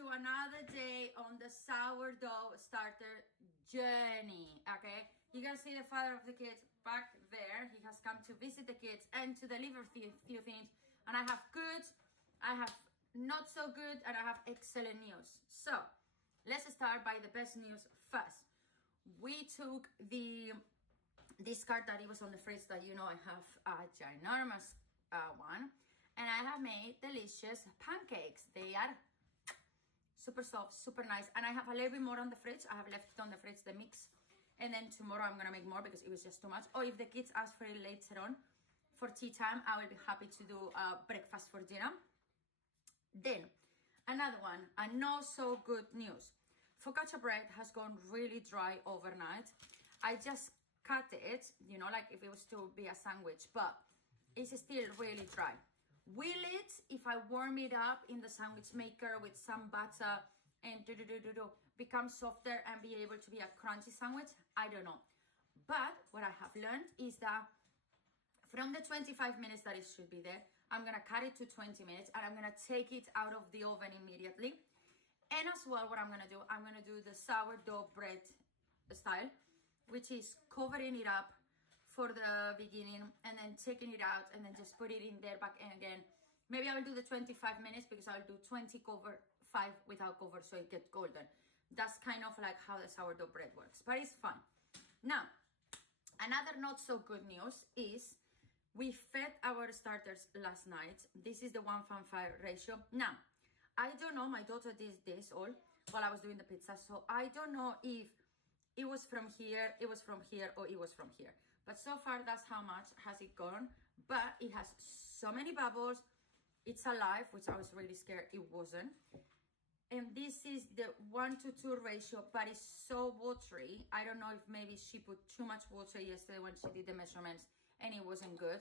to another day on the sourdough starter journey. Okay, you can see the father of the kids back there. He has come to visit the kids and to deliver few things. And I have good, I have not so good, and I have excellent news. So let's start by the best news first. We took this card that it was on the fridge that you know I have a ginormous one, and I have made delicious pancakes. They are super soft, super nice, and I have a little bit more on the fridge. I have left it on the fridge, the mix, and then tomorrow I'm gonna make more because it was just too much. Or if the kids ask for it later on for tea time, I will be happy to do breakfast for dinner. Then another one, a not so good news. Focaccia bread has gone really dry overnight. I just cut it, you know, like if it was to be a sandwich, but it's still really dry. Will it, if I warm it up in the sandwich maker with some butter and become softer and be able to be a crunchy sandwich? I don't know. But what I have learned is that from the 25 minutes that it should be there, I'm gonna cut it to 20 minutes and I'm gonna take it out of the oven immediately. And as well, what I'm gonna do the sourdough bread style, which is covering it up for the beginning and then taking it out and then just put it in there back in again. Maybe I will do the 25 minutes because I'll do 20 cover, 5 without cover, so it gets golden. That's kind of like how the sourdough bread works, but it's fun. Now, another not so good news is we fed our starters last night. This is the 1:5 ratio. Now, I don't know, my daughter did this all while I was doing the pizza, so I don't know if it was from here, it was from here, or it was from here. But so far, that's how much has it gone. But it has so many bubbles. It's alive, which I was really scared it wasn't. And this is the 1:2 ratio, but it's so watery. I don't know if maybe she put too much water yesterday when she did the measurements and it wasn't good.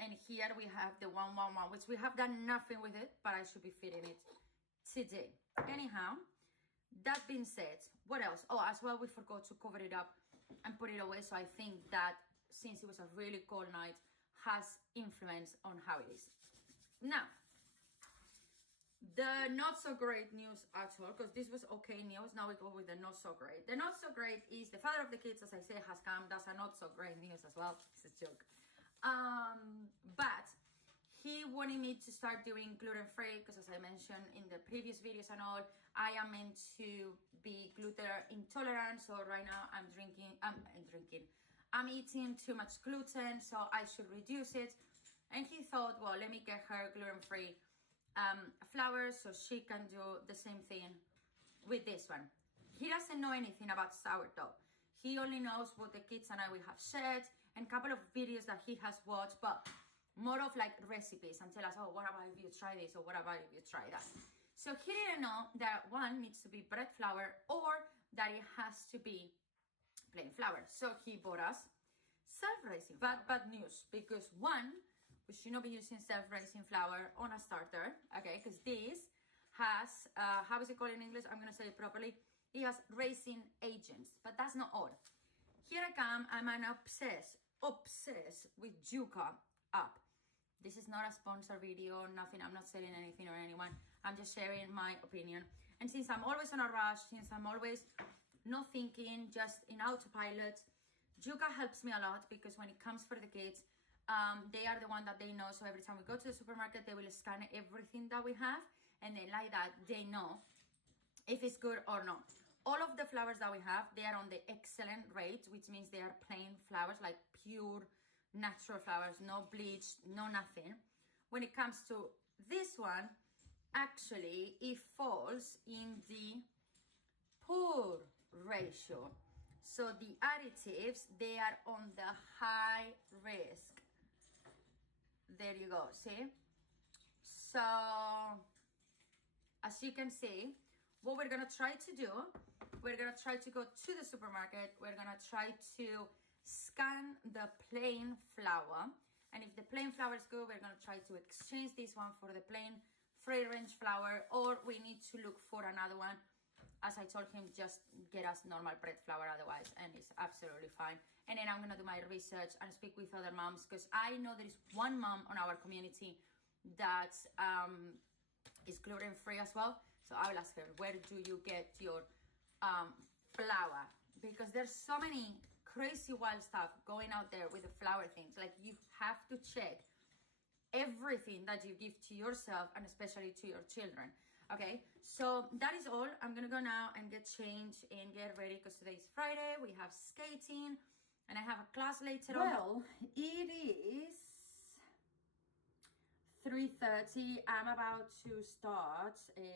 And here we have the 1:1, which we have done nothing with it, but I should be feeding it today. Anyhow, that being said, what else? Oh, as well, we forgot to cover it up and put it away. So I think that since it was a really cold night, has influence on how it is. Now, the not so great news at all, because this was okay news. Now we go with the not so great. The not so great is the father of the kids, as I say, has come. That's a not so great news as well. It's a joke. But he wanted me to start doing gluten-free because, as I mentioned in the previous videos and all, I am meant to be gluten intolerant. So right now I'm eating too much gluten, so I should reduce it. And he thought, well, let me get her gluten-free flour so she can do the same thing with this one. He doesn't know anything about sourdough. He only knows what the kids and I will have shared and a couple of videos that he has watched, but more of like recipes and tell us, oh, what about if you try this, or what about if you try that? So he didn't know that one needs to be bread flour or that it has to be plain flour. So he bought us self-raising flour. Bad news, because one, we should not be using self-raising flour on a starter, okay? Because this has, how is it called in English? I'm gonna say it properly. It has raising agents, but that's not all. Here I come, I'm an obsessed with Yuca app. This is not a sponsor video, nothing. I'm not selling anything or anyone. I'm just sharing my opinion. And since I'm always on a rush, since I'm always not thinking, just in autopilot, Yuca helps me a lot because when it comes for the kids, they are the one that they know. So every time we go to the supermarket, they will scan everything that we have. And then like that, they know if it's good or not. All of the flours that we have, they are on the excellent rate, which means they are plain flours, like pure natural flours, no bleach, no nothing. When it comes to this one, actually, it falls in the poor ratio. So the additives, they are on the high risk. There you go, see? So, as you can see, what we're gonna try to do, we're gonna try to go to the supermarket, we're gonna try to scan the plain flour, and if the plain flour is good, we're gonna try to exchange this one for the plain free range flour, or we need to look for another one. As I told him, just get us normal bread flour otherwise, and it's absolutely fine. And then I'm gonna do my research and speak with other moms, because I know there is one mom on our community that is gluten free as well. So I will ask her, where do you get your flour? Because there's so many crazy wild stuff going out there with the flour things. Like, you have to check everything that you give to yourself and especially to your children. Okay, so that is all. I'm gonna go now and get changed and get ready because today is Friday. We have skating and I have a class later on. Well, it is 3:30. I'm about to start a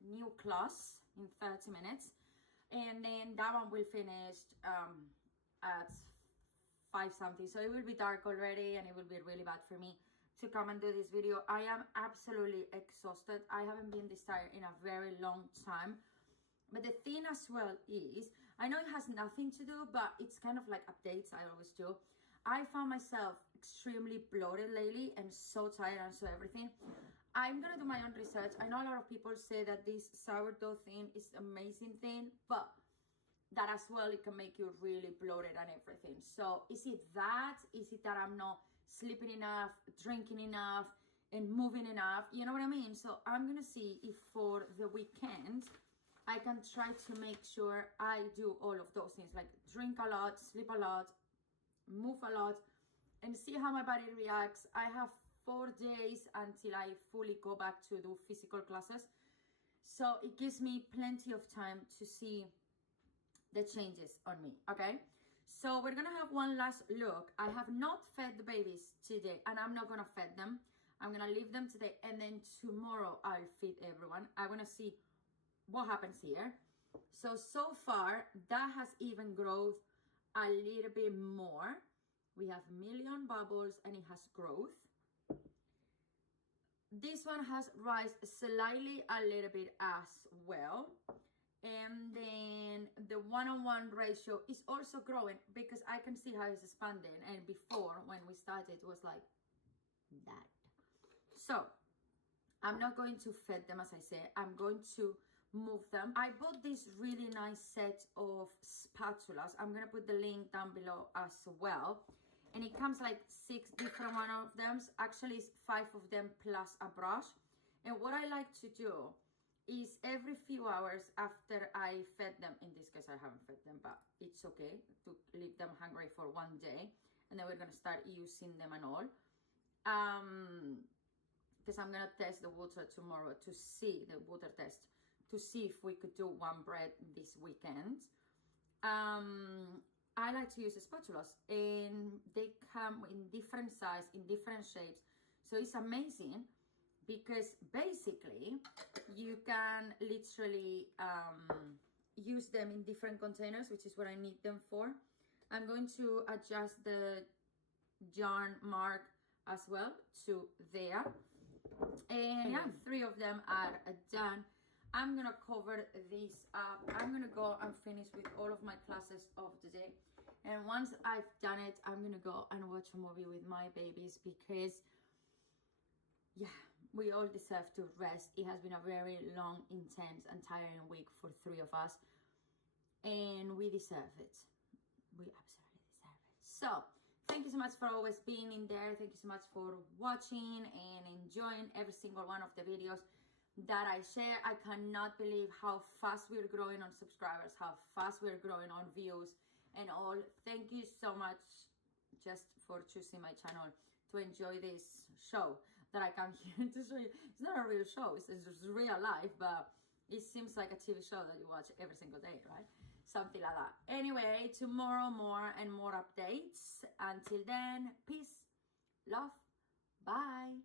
new class in 30 minutes. And then that one will finish at 5 something. So it will be dark already and it will be really bad for me to come and do this video. I am absolutely exhausted. I haven't been this tired in a very long time. But the thing as well is, I know it has nothing to do, but it's kind of like updates I always do. I found myself extremely bloated lately and so tired and so everything. I'm gonna do my own research. I know a lot of people say that this sourdough thing is an amazing thing, but that as well, it can make you really bloated and everything. So is it that? Is it that I'm not sleeping enough, drinking enough, and moving enough? You know what I mean? So I'm gonna see if for the weekend I can try to make sure I do all of those things, like drink a lot, sleep a lot, move a lot, and see how my body reacts. I have 4 days until I fully go back to do physical classes, so it gives me plenty of time to see the changes on me. Okay, so we're gonna have one last look. I have not fed the babies today and I'm not gonna feed them. I'm gonna leave them today and then tomorrow I'll feed everyone. I'm gonna see what happens here. So far that has even grown a little bit more. We have million bubbles and it has growth. This one has rise slightly a little bit as well. And then the one-on-one ratio is also growing because I can see how it's expanding. And before, when we started, it was like that. So I'm not going to feed them, as I say. I'm going to move them. I bought this really nice set of spatulas. I'm gonna put the link down below as well. And it comes like 6 different one of them. Actually, it's 5 of them plus a brush. And what I like to do is every few hours after I fed them, in this case I haven't fed them, but it's okay to leave them hungry for 1 day, and then we're gonna start using them and all, because I'm gonna test the water tomorrow to see the water test to see if we could do 1 bread this weekend. I like to use spatulas and they come in different size, in different shapes, so it's amazing. Because basically you can literally use them in different containers, which is what I need them for. I'm going to adjust the yarn mark as well to there. And yeah, 3 of them are done. I'm gonna cover this up. I'm gonna go and finish with all of my classes of the day. And once I've done it, I'm gonna go and watch a movie with my babies because yeah, we all deserve to rest. It has been a very long, intense and tiring week for 3 of us. And we deserve it. We absolutely deserve it. So, thank you so much for always being in there. Thank you so much for watching and enjoying every single one of the videos that I share. I cannot believe how fast we're growing on subscribers, how fast we're growing on views and all. Thank you so much just for choosing my channel to enjoy this show that I come here to show you. It's not a real show, it's just real life, but it seems like a TV show that you watch every single day, right? Something like that. Anyway, tomorrow more and more updates. Until then, peace, love, bye.